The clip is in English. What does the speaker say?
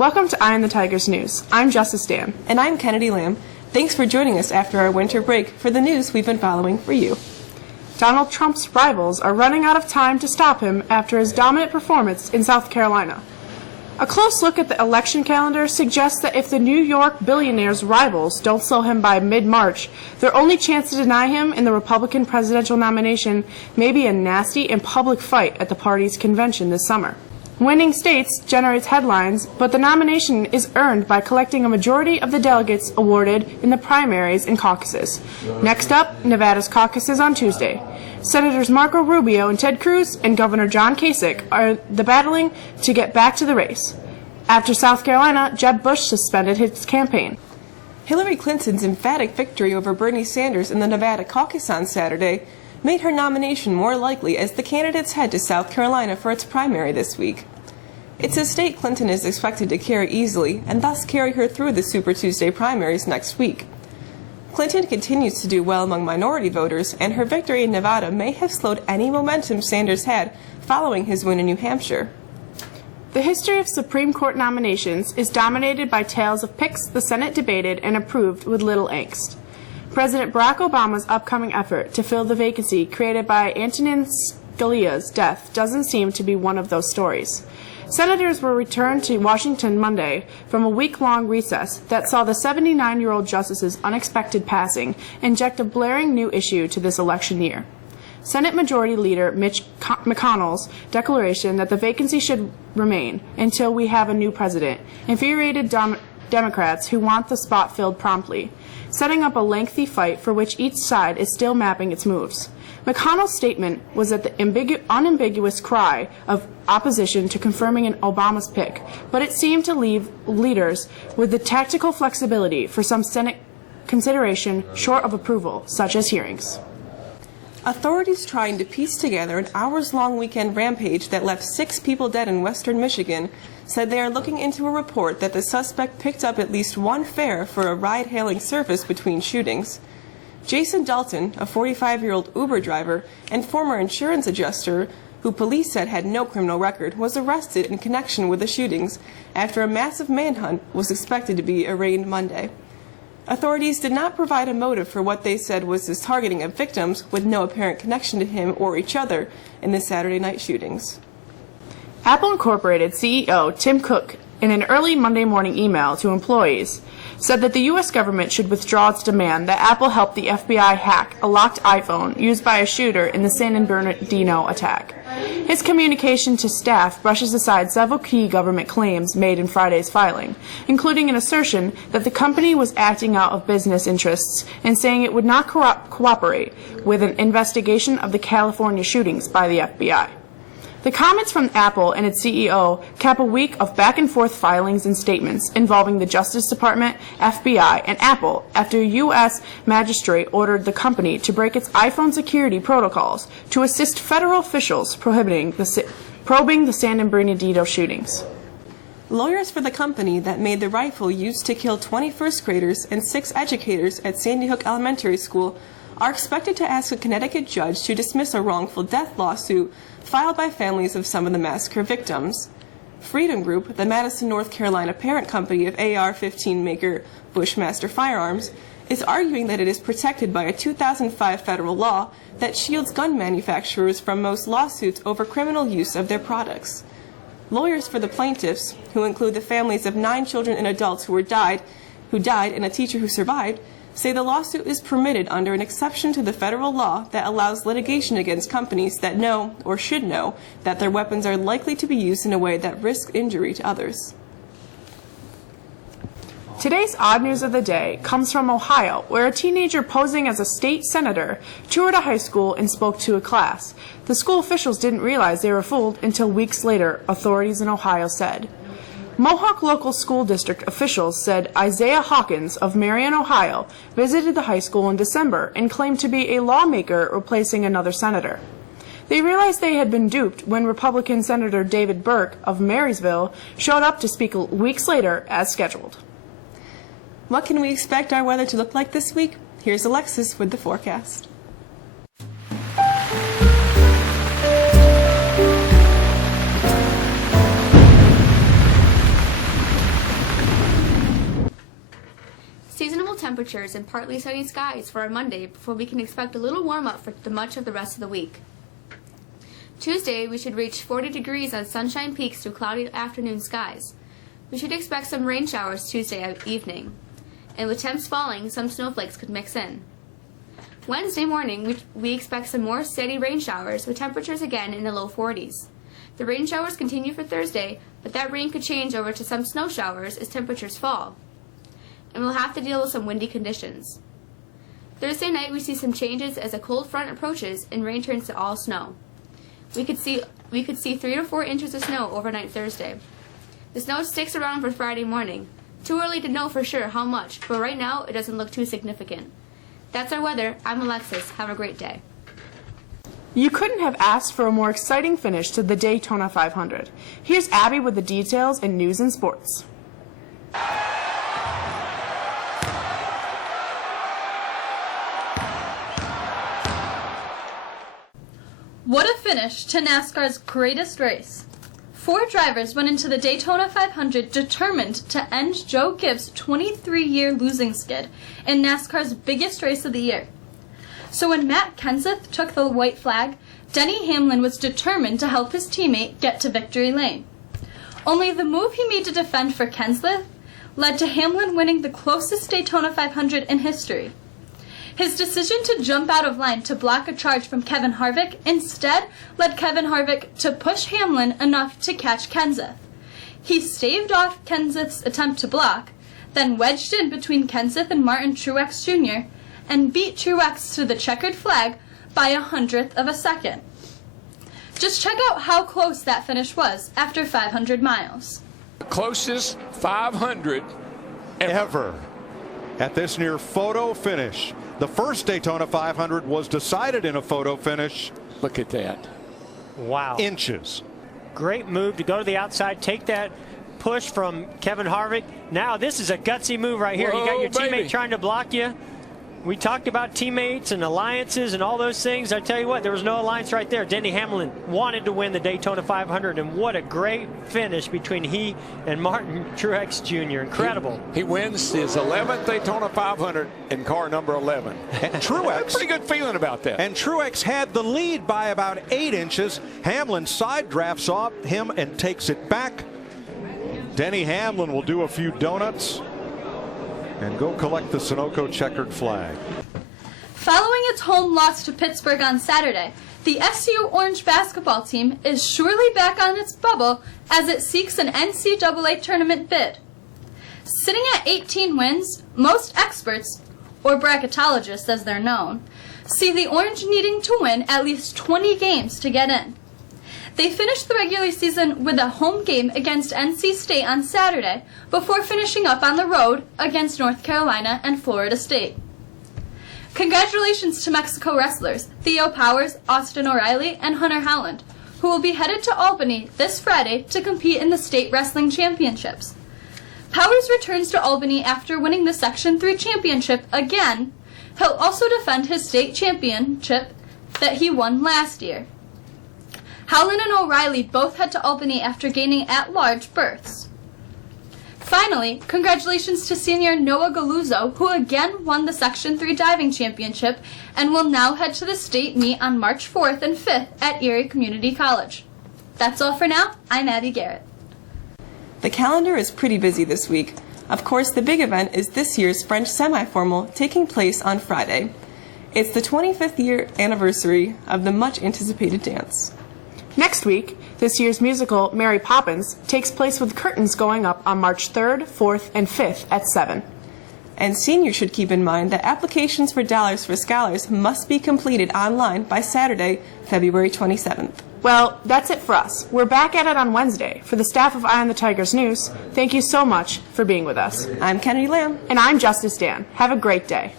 Welcome to Eye on the Tigers News. I'm Justice Dan. And I'm Kennedy Lamb. Thanks for joining us after our winter break for the news we've been following for you. Donald Trump's rivals are running out of time to stop him after his dominant performance in South Carolina. A close look at the election calendar suggests that if the New York billionaire's rivals don't slow him by mid-March, their only chance to deny him in the Republican presidential nomination may be a nasty and public fight at the party's convention this summer. Winning states generates headlines, but the nomination is earned by collecting a majority of the delegates awarded in the primaries and caucuses. Next up, Nevada's caucuses on Tuesday. Senators Marco Rubio and Ted Cruz and Governor John Kasich are battling to get back to the race. After South Carolina, Jeb Bush suspended his campaign. Hillary Clinton's emphatic victory over Bernie Sanders in the Nevada caucus on Saturday made her nomination more likely as the candidates head to South Carolina for its primary this week. It's a state Clinton is expected to carry easily and thus carry her through the Super Tuesday primaries next week. Clinton continues to do well among minority voters, and her victory in Nevada may have slowed any momentum Sanders had following his win in New Hampshire. The history of Supreme Court nominations is dominated by tales of picks the Senate debated and approved with little angst. President Barack Obama's upcoming effort to fill the vacancy created by Antonin Scalia's death doesn't seem to be one of those stories. Senators were returned to Washington Monday from a week-long recess that saw the 79-year-old justice's unexpected passing inject a blaring new issue to this election year. Senate Majority Leader Mitch McConnell's declaration that the vacancy should remain until we have a new president infuriated Democrats who want the spot filled promptly, setting up a lengthy fight for which each side is still mapping its moves. McConnell's statement was at the unambiguous cry of opposition to confirming an Obama's pick, but it seemed to leave leaders with the tactical flexibility for some Senate consideration short of approval, such as hearings. Authorities trying to piece together an hours-long weekend rampage that left 6 people dead in western Michigan said they are looking into a report that the suspect picked up at least one fare for a ride-hailing service between shootings. Jason Dalton, a 45-year-old Uber driver and former insurance adjuster who police said had no criminal record, was arrested in connection with the shootings after a massive manhunt was expected to be arraigned Monday. Authorities did not provide a motive for what they said was his targeting of victims with no apparent connection to him or each other in the Saturday night shootings. Apple Incorporated CEO Tim Cook, in an early Monday morning email to employees, said that the U.S. government should withdraw its demand that Apple help the FBI hack a locked iPhone used by a shooter in the San Bernardino attack. His communication to staff brushes aside several key government claims made in Friday's filing, including an assertion that the company was acting out of business interests and saying it would not cooperate with an investigation of the California shootings by the FBI. The comments from Apple and its CEO cap a week of back-and-forth filings and statements involving the Justice Department, FBI, and Apple after a U.S. magistrate ordered the company to break its iPhone security protocols to assist federal officials probing the San Bernardino shootings. Lawyers for the company that made the rifle used to kill 20 first graders and 6 educators at Sandy Hook Elementary School are expected to ask a Connecticut judge to dismiss a wrongful death lawsuit filed by families of some of the massacre victims. Freedom Group, the Madison, North Carolina parent company of AR-15 maker Bushmaster Firearms, is arguing that it is protected by a 2005 federal law that shields gun manufacturers from most lawsuits over criminal use of their products. Lawyers for the plaintiffs, who include the families of 9 children and adults who died and a teacher who survived, say the lawsuit is permitted under an exception to the federal law that allows litigation against companies that know, or should know, that their weapons are likely to be used in a way that risks injury to others. Today's odd news of the day comes from Ohio, where a teenager posing as a state senator toured a high school and spoke to a class. The school officials didn't realize they were fooled until weeks later, authorities in Ohio said. Mohawk Local School District officials said Isaiah Hawkins of Marion, Ohio, visited the high school in December and claimed to be a lawmaker replacing another senator. They realized they had been duped when Republican Senator David Burke of Marysville showed up to speak weeks later as scheduled. What can we expect our weather to look like this week? Here's Alexis with the forecast. temperatures and partly sunny skies for our Monday before we can expect a little warm-up for much of the rest of the week. Tuesday, we should reach 40 degrees on sunshine peaks through cloudy afternoon skies. We should expect some rain showers Tuesday evening, and with temps falling, some snowflakes could mix in. Wednesday morning, we expect some more steady rain showers with temperatures again in the low 40s. The rain showers continue for Thursday, but that rain could change over to some snow showers as temperatures fall, and we'll have to deal with some windy conditions. Thursday night, we see some changes as a cold front approaches and rain turns to all snow. We could see 3 to 4 inches of snow overnight Thursday. The snow sticks around for Friday morning. Too early to know for sure how much, but right now it doesn't look too significant. That's our weather. I'm Alexis. Have a great day. You couldn't have asked for a more exciting finish to the Daytona 500. Here's Abby with the details in news and sports. What a finish to NASCAR's greatest race. 4 drivers went into the Daytona 500 determined to end Joe Gibbs' 23-year losing skid in NASCAR's biggest race of the year. So when Matt Kenseth took the white flag, Denny Hamlin was determined to help his teammate get to victory lane. Only the move he made to defend for Kenseth led to Hamlin winning the closest Daytona 500 in history. His decision to jump out of line to block a charge from Kevin Harvick instead led Kevin Harvick to push Hamlin enough to catch Kenseth. He staved off Kenseth's attempt to block, then wedged in between Kenseth and Martin Truex Jr., and beat Truex to the checkered flag by 100th of a second. Just check out how close that finish was after 500 miles. Closest 500 ever at this near photo finish. The first Daytona 500 was decided in a photo finish. Look at that. Wow. Inches. Great move to go to the outside, take that push from Kevin Harvick. Now this is a gutsy move right here. Whoa, you got your baby. teammate trying to block you. We talked about teammates and alliances and all those things. I tell you what, there was no alliance right there. Denny Hamlin wanted to win the Daytona 500, and what a great finish between he and Martin Truex Jr. Incredible. He wins his 11th Daytona 500 in car number 11. And Truex, Pretty good feeling about that. and Truex had the lead by about 8 inches. Hamlin side drafts off him and takes it back. Denny Hamlin will do a few donuts and go collect the Sunoco checkered flag. Following its home loss to Pittsburgh on Saturday, the SU Orange basketball team is surely back on its bubble as it seeks an NCAA tournament bid. Sitting at 18 wins, most experts, or bracketologists as they're known, see the Orange needing to win at least 20 games to get in. They finished the regular season with a home game against NC State on Saturday before finishing up on the road against North Carolina and Florida State. Congratulations to Mexico wrestlers Theo Powers, Austin O'Reilly, and Hunter Howland, who will be headed to Albany this Friday to compete in the state wrestling championships. Powers returns to Albany after winning the Section 3 championship again. He'll also defend his state championship that he won last year. Howland and O'Reilly both head to Albany after gaining at-large berths. Finally, congratulations to senior Noah Galuzzo, who again won the Section 3 diving championship and will now head to the state meet on March 4th and 5th at Erie Community College. That's all for now. I'm Abby Garrett. The calendar is pretty busy this week. Of course, the big event is this year's French semi-formal taking place on Friday. It's the 25th year anniversary of the much-anticipated dance. Next week, this year's musical, Mary Poppins, takes place with curtains going up on March 3rd, 4th, and 5th at 7. And seniors should keep in mind that applications for Dollars for Scholars must be completed online by Saturday, February 27th. Well, that's it for us. We're back at it on Wednesday. For the staff of Eye on the Tigers News, thank you so much for being with us. I'm Kennedy Lamb. And I'm Justice Dan. Have a great day.